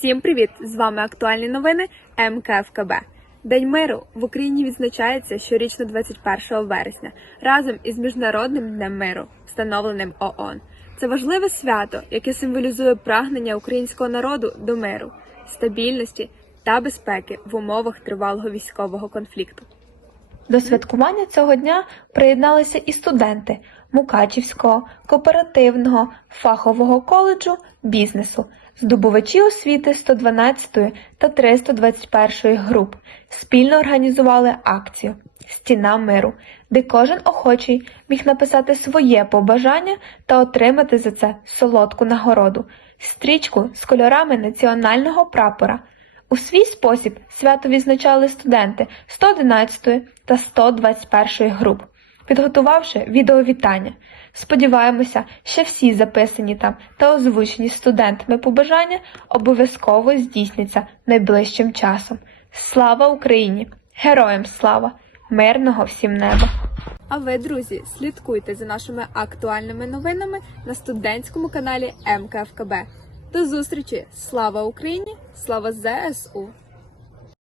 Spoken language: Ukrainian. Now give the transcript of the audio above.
Всім привіт! З вами актуальні новини МКФКБ. День миру в Україні відзначається щорічно 21 вересня разом із Міжнародним днем миру, встановленим ООН. Це важливе свято, яке символізує прагнення українського народу до миру, стабільності та безпеки в умовах тривалого військового конфлікту. До святкування цього дня приєдналися і студенти Мукачівського, кооперативного, фахового коледжу, бізнесу, здобувачі освіти 112 та 321 груп. Спільно організували акцію Стіна миру, де кожен охочий міг написати своє побажання та отримати за це солодку нагороду, стрічку з кольорами національного прапора. У свій спосіб свято відзначали студенти 111 та 121 груп, підготувавши відеовітання. Сподіваємося, що всі записані там та озвучені студентами побажання обов'язково здійсняться найближчим часом. Слава Україні! Героям слава! Мирного всім неба! А ви, друзі, слідкуйте за нашими актуальними новинами на студентському каналі МКФКБ. До зустрічі! Слава Україні! Слава ЗСУ!